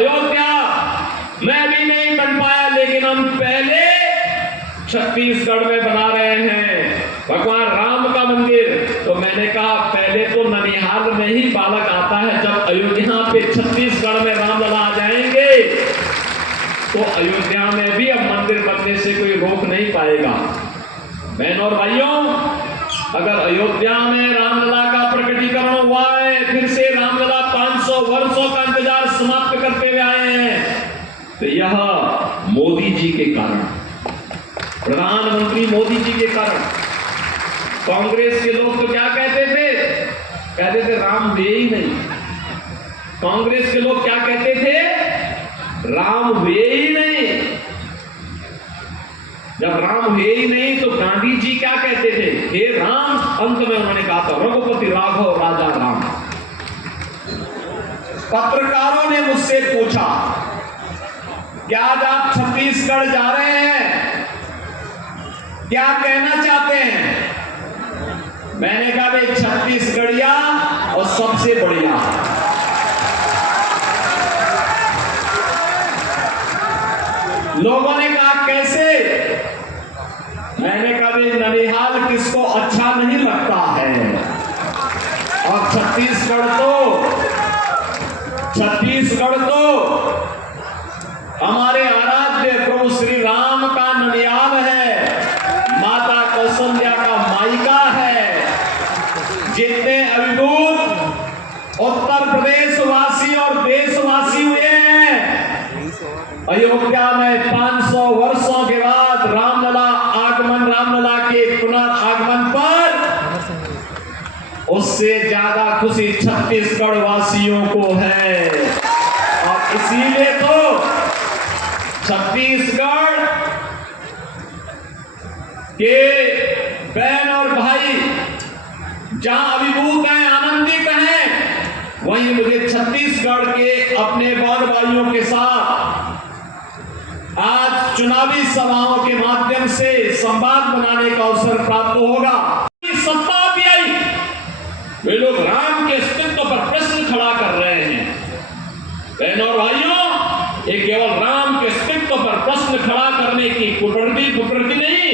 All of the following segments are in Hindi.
अयोध्या में भी नहीं बन पाया, लेकिन हम पहले छत्तीसगढ़ में बना रहे हैं भगवान राम का मंदिर। तो मैंने कहा पहले तो ननिहाल में ही बालक आता है, जब अयोध्या पे छत्तीसगढ़ में रामलला आ जाएंगे तो अयोध्या में भी अब मंदिर बनने से कोई रोक नहीं पाएगा। बहनों और भाइयों, अगर अयोध्या में रामलला का प्रकटीकरण हुआ है, फिर से रामलला 500 वर्षों का इंतजार समाप्त करते हुए आए हैं, तो यह मोदी जी के कारण, प्रधानमंत्री मोदी जी के कारण। कांग्रेस के लोग तो क्या कहते थे राम हुए ही नहीं। कांग्रेस के लोग क्या कहते थे? राम हुए ही नहीं। जब राम हुए ही नहीं तो गांधी जी क्या कहते थे? हे राम, अंत में उन्होंने कहा था रघुपति राघव राजा राम। पत्रकारों ने मुझसे पूछा क्या आज आप छत्तीसगढ़ जा रहे हैं, क्या कहना चाहते हैं? मैंने कहा भाई छत्तीसगढ़िया और सबसे बढ़िया। लोगों ने कहा कैसे? मैंने कहा भाई ननिहाल किसको अच्छा नहीं लगता है, और छत्तीसगढ़ तो हमारे आराध्य प्रभु श्री राम का ननिहाल है, माता कौशल्या का मायका है। जितने अभिभूत उत्तर प्रदेश वासी और देशवासी हुए हैं, अयोध्या में 500 वर्षों के बाद रामलला के पुनर्आगमन पर, उससे ज्यादा खुशी छत्तीसगढ़ वासियों को है। और इसीलिए तो छत्तीसगढ़ के बहन और भाई जहां अभिभूत हैं, आनंदित हैं, वहीं मुझे छत्तीसगढ़ के अपने बहन भाइयों के साथ आज चुनावी सभाओं के माध्यम से संवाद बनाने का अवसर प्राप्त होगा। सत्ता भी आई, वे लोग राम के अस्तित्व पर प्रश्न खड़ा कर रहे हैं। बहनों और भाइयों, ये केवल राम के अस्तित्व पर प्रश्न खड़ा करने की कुप्रवृत्ति नहीं,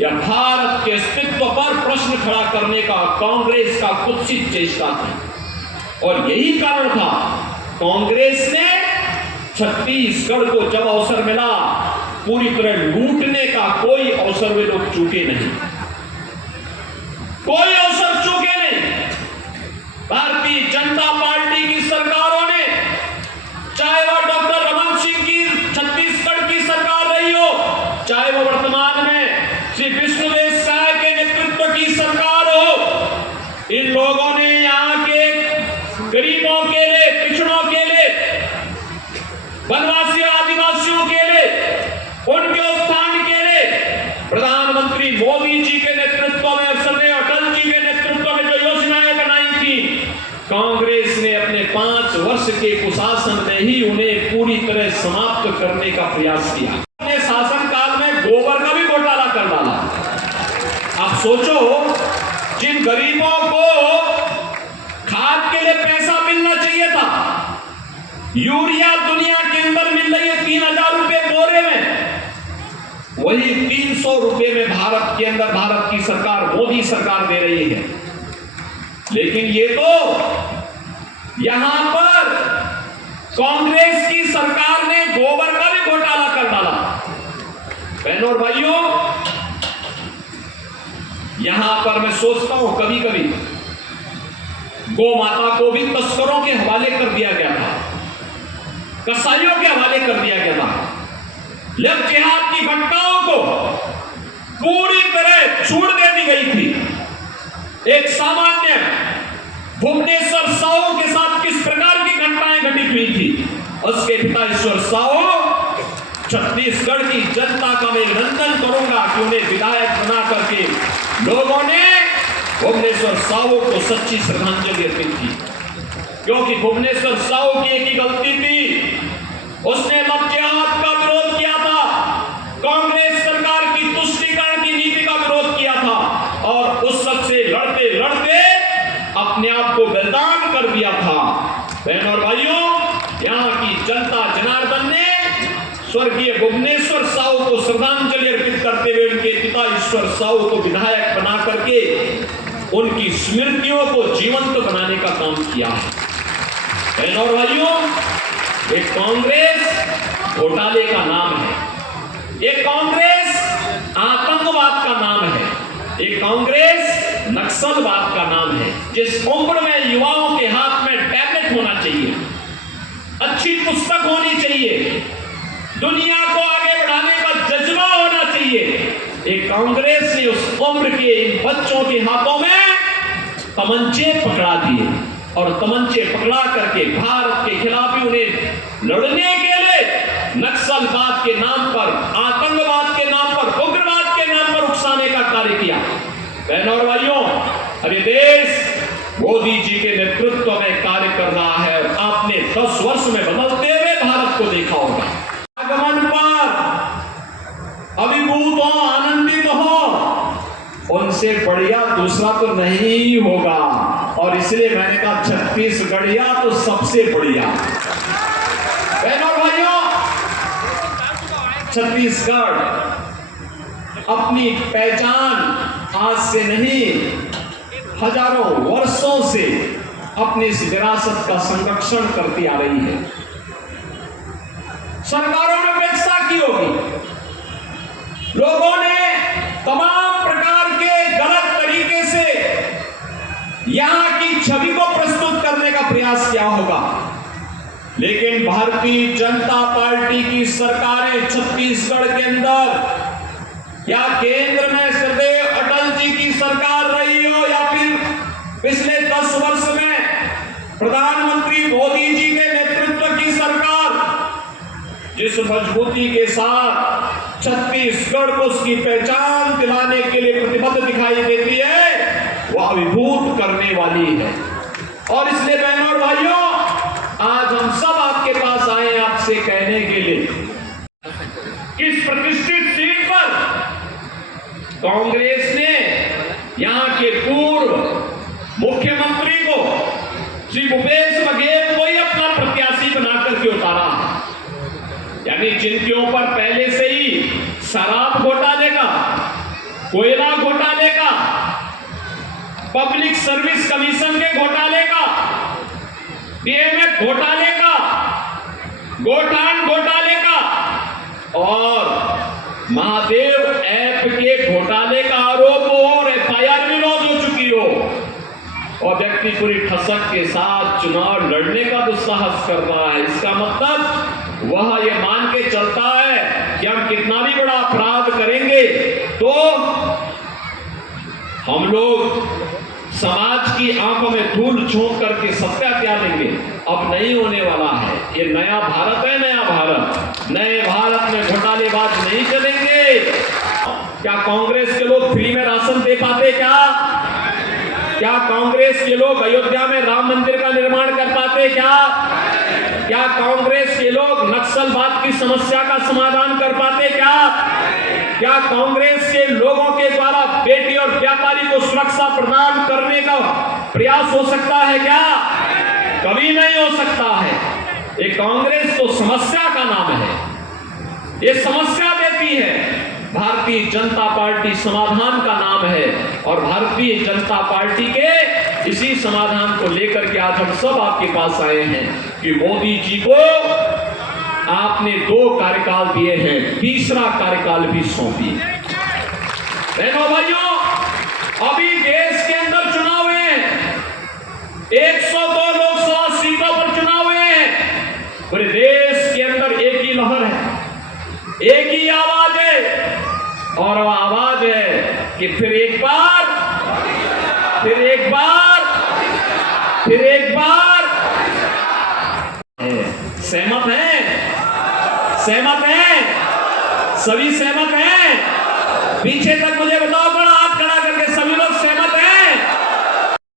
यह भारत के अस्तित्व पर प्रश्न खड़ा करने का कांग्रेस का कुत्सित चेष्टा थी। और यही कारण था कांग्रेस ने छत्तीसगढ़ को जब अवसर मिला, पूरी तरह लूटने का कोई अवसर वे लोग चूके नहीं, कोई अवसर चूके नहीं। भारतीय जनता पार्टी की सरकारों ने, चाहे वह डॉक्टर रमन सिंह की छत्तीसगढ़ की सरकार रही हो, चाहे वह वर्तमान में श्री विष्णुदेव साय के नेतृत्व की सरकार हो, इन लोगों ने यहाँ के गरीबों के लिए, पिछड़ों के लिए, वनवासियों, आदिवासियों के लिए, उनके उत्थान के लिए प्रधानमंत्री मोदी जी के नेतृत्व में, अटल जी के नेतृत्व में जो योजनाएं बनाई थी, कांग्रेस ने अपने 5 वर्ष के कुशासन में ही उन्हें पूरी तरह समाप्त करने का प्रयास किया। अपने शासनकाल में गोबर का भी घोटाला कर डाला। आप सोचो, जिन गरीबों को खाद के लिए पैसा मिलना चाहिए था, यूरिया दुनिया के अंदर मिल रही है 3000 रुपए बोरे में, वही 300 रुपए में भारत के अंदर भारत की सरकार, मोदी सरकार दे रही है। लेकिन ये तो यहां पर कांग्रेस की सरकार ने गोबर का भी घोटाला कर डाला। बहनों और भाइयों, यहां पर मैं सोचता हूं कभी कभी गौ माता को भी तस्करों के हवाले कर दिया गया था, कसाईयों के हवाले कर दिया गया था। जब जिहाद की घटनाओं को पूरी तरह छूट दे दी गई थी। एक सामान्य भुवनेश्वर साहू के साथ किस प्रकार की घटनाएं घटित हुई थी, उसके पिता ईश्वर साहू, छत्तीसगढ़ की जनता का मैं अभिनंदन करूंगा कि उन्हें विधायक बना करके लोगों ने भुवनेश्वर साहू को सच्ची श्रद्धांजलि अर्पित की। क्योंकि भुवनेश्वर साहू की एक ही गलती थी, उसने मत जिहाद का विरोध किया था, कांग्रेस सरकार की तुष्टीकरण की नीति का विरोध किया था, और उस शख्स से लड़ते लड़ते अपने आप को बलिदान कर दिया था। बहनों और भाइयों, यहाँ की जनता जनार्दन ने स्वर्गीय भुवनेश्वर साहू को श्रद्धांजलि अर्पित करते हुए उनके पिता ईश्वर साहू को विधायक बना करके उनकी स्मृतियों को जीवंत बनाने का काम किया है। बहनों और भाइयों, ये कांग्रेस घोटाले का नाम है, ये कांग्रेस आतंकवाद का नाम है, ये कांग्रेस नक्सलवाद का नाम है। जिस उम्र में युवाओं के हाथ में टैबलेट होना चाहिए, अच्छी पुस्तक होनी चाहिए, दुनिया को आगे बढ़ाने का जज्बा होना चाहिए, एक कांग्रेस ने उस उम्र के इन बच्चों के हाथों में तमंचे पकड़ा दिए और तमंचे पकड़ा करके भारत के खिलाफ उन्हें लड़ने के लिए नक्सलवाद के नाम पर, आतंकवाद के नाम पर, उग्रवाद के नाम पर उकसाने का कार्य किया। बहनों और भाइयों, अभी देश मोदी जी के नेतृत्व में कार्य कर रहा है और आपने 10 वर्ष में बदलते हुए भारत को देखा होगा। आगमन पर अभिभूत हो, आनंदित हो, उनसे बढ़िया दूसरा तो नहीं होगा और इसलिए मैंने कहा छत्तीसगढ़िया तो सबसे बढ़िया। बहनों और भाइयों, छत्तीसगढ़ अपनी पहचान आज से नहीं, हजारों वर्षों से अपनी इस विरासत का संरक्षण करती आ रही है। सरकारों ने अपेक्षा की होगी, लोगों ने तमाम प्रकार के गलत तरीके से यहां की छवि को प्रस्तुत करने का प्रयास किया होगा, लेकिन भारतीय जनता पार्टी की सरकारें छत्तीसगढ़ के अंदर या केंद्र में सदैव अटल जी की सरकार रही हो या फिर पिछले 10 वर्ष में प्रधानमंत्री मोदी जी के नेतृत्व की सरकार, जिस मजबूती के साथ छत्तीसगढ़ को उसकी पहचान दिलाने के लिए प्रतिबद्ध दिखाई देती है, वह अभिभूत करने वाली है। और इसलिए बहनों और भाइयों, आज हम सब आपके पास आए आपसे कहने के लिए, किस प्रतिष्ठित सीट पर कांग्रेस ने यहां के पूर्व मुख्यमंत्री को श्री भूपेश बघेल को ही अपना प्रत्याशी बनाकर के उतारा, यानी जिनके ऊपर पहले से ही शराब घोटाले का, कोयला घोटाले का, पब्लिक सर्विस कमीशन के घोटाले का, पीएमएफ घोटाले का, गोठान घोटाले का और महादेव ऐप के घोटाले का आरोप हो और एफआईआर भी लॉन्च हो चुकी हो और व्यक्ति पूरी ठसक के साथ चुनाव लड़ने का दुस्साहस कर रहा है, इसका मतलब वह यह मान के चलता है कि हम कितना भी बड़ा अपराध करेंगे तो हम लोग समाज की आंखों में धूल झोंक करके सत्या त्याग देंगे। अब नहीं होने वाला है, ये नया भारत है, नया भारत। नए भारत में घोटालेबाज नहीं चलेंगे। क्या कांग्रेस के लोग फ्री में राशन दे पाते? क्या कांग्रेस के लोग अयोध्या में राम मंदिर का निर्माण कर पाते? क्या कांग्रेस के लोग नक्सलवाद की समस्या का समाधान कर पाते? क्या कांग्रेस के लोगों के द्वारा बेटी और व्यापारी को सुरक्षा प्रदान करने का प्रयास हो सकता है? क्या कभी नहीं हो सकता है। ये कांग्रेस तो समस्या का नाम है, ये समस्या देती है। भारतीय जनता पार्टी समाधान का नाम है और भारतीय जनता पार्टी के इसी समाधान को लेकर के आज हम सब आपके पास आए हैं कि मोदी जी को आपने 2 कार्यकाल दिए हैं, तीसरा कार्यकाल भी सौंपी। बहनों भाइयों, अभी देश के अंदर चुनाव हुए हैं, 102 लोकसभा सीटों पर चुनाव हुए हैं। पूरे देश के अंदर एक ही लहर है, एक ही आवाज है और वह आवाज है कि फिर एक बार सहमत हैं? सभी सहमत हैं? पीछे तक मुझे बताओ बड़ा